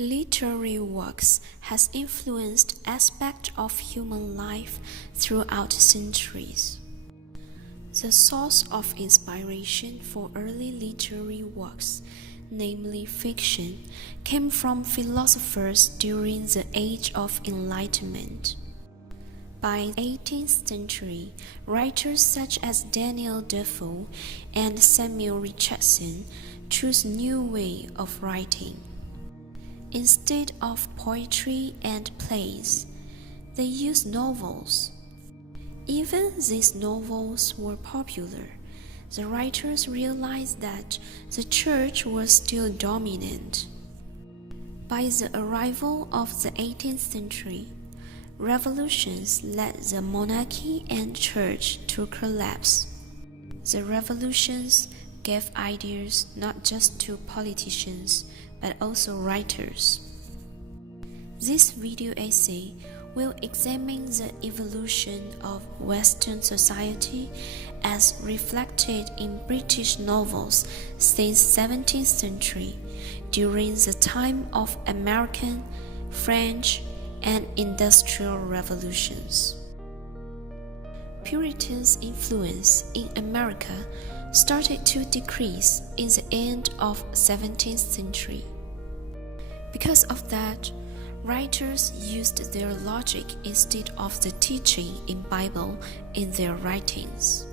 Literary works has influenced aspects of human life throughout centuries. The source of inspiration for early literary works, namely fiction, came from philosophers during the Age of Enlightenment. By the 18th century, writers such as Daniel Defoe and Samuel Richardson chose a new way of writing. Instead of poetry and plays, they used novels. Even these novels were popular. The writers realized that the church was still dominant. By the arrival of the 18th century, revolutions led the monarchy and church to collapse. The revolutions gave ideas not just to politicians, but also writers. This video essay will examine the evolution of Western society as reflected in British novels since 17th century, during the time of American, French, and Industrial revolutions. Puritans' influence in America started to decrease in the end of 17th century. Because of that, writers used their logic instead of the teaching in Bible in their writings.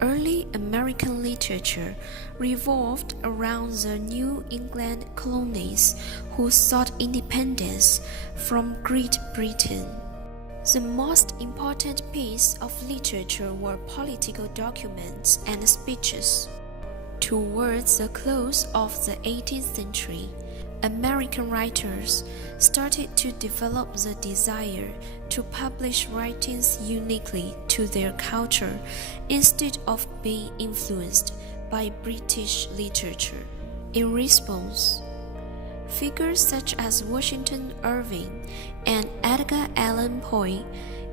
Early American literature revolved around the New England colonies who sought independence from Great Britain. The most important piece of literature were political documents and speeches. Towards the close of the 18th century, American writers started to develop the desire to publish writings uniquely to their culture instead of being influenced by British literature. In response, figures such as Washington Irving and Edgar Allan Poe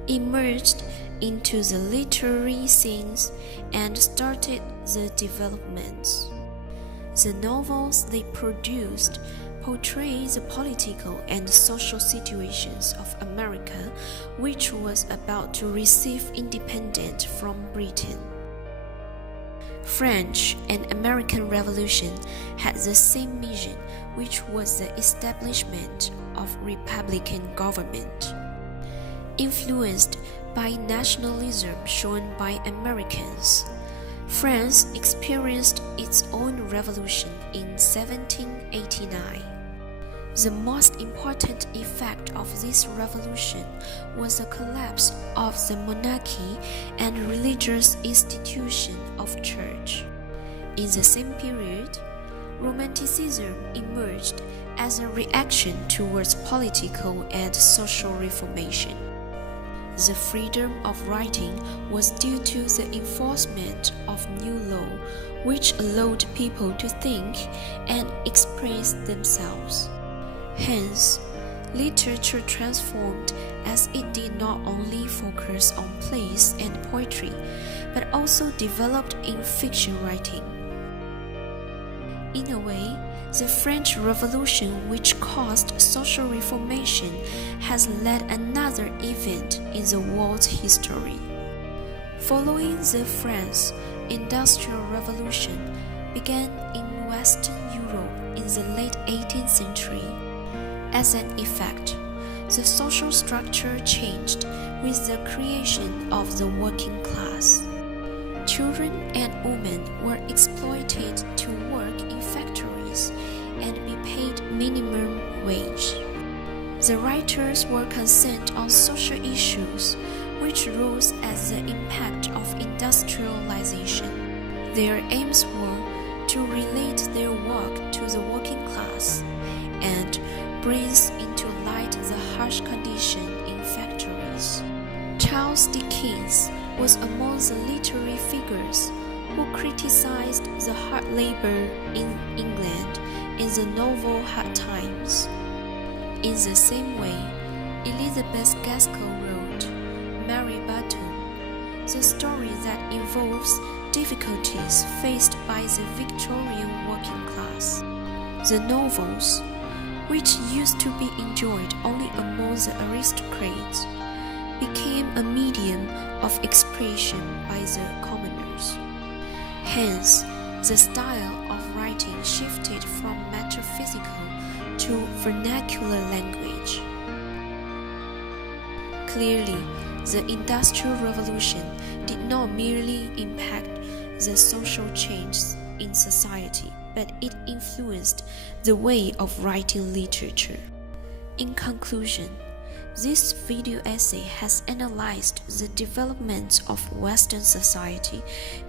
emerged into the literary scenes and started the developments. The novels they produced portray the political and social situations of America, which was about to receive independence from Britain. French and American Revolution had the same mission, which was the establishment of republican government. Influenced by nationalism shown by Americans, France experienced its own revolution in 1789. The most important effect of this revolution was the collapse of the monarchy and religious institution of church. In the same period, Romanticism emerged as a reaction towards political and social reformation. The freedom of writing was due to the enforcement of new law, which allowed people to think and express themselves. Hence, literature transformed as it did not only focus on plays and poetry, but also developed in fiction writing. In a way, the French Revolution, which caused social reformation, has led another event in the world's history. Following the French Industrial Revolution began in Western Europe in the late 18th century. As an effect, the social structure changed with the creation of the working class. Children and women were exploited to work in factories and be paid minimum wage. The writers were concerned on social issues, which rose as the impact of industrialization. Their aims were to relate their work to the working class and brings into light the harsh condition in factories. Charles Dickens was among the literary figures who criticized the hard labor in England in the novel Hard Times. In the same way, Elizabeth Gaskell wrote Mary Barton, the story that involves difficulties faced by the Victorian working class. The novels which used to be enjoyed only among the aristocrats, became a medium of expression by the commoners. Hence, the style of writing shifted from metaphysical to vernacular language. Clearly, the Industrial Revolution did not merely impact the social changes in society, but it influenced the way of writing literature. In conclusion, this video essay has analyzed the developments of Western society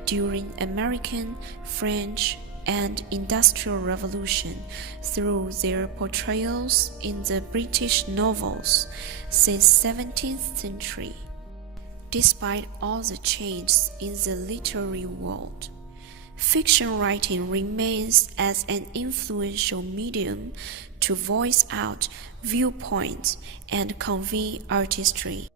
during American, French, and Industrial Revolution through their portrayals in the British novels since 17th century. Despite all the changes in the literary world, fiction writing remains as an influential medium to voice out viewpoints and convey artistry.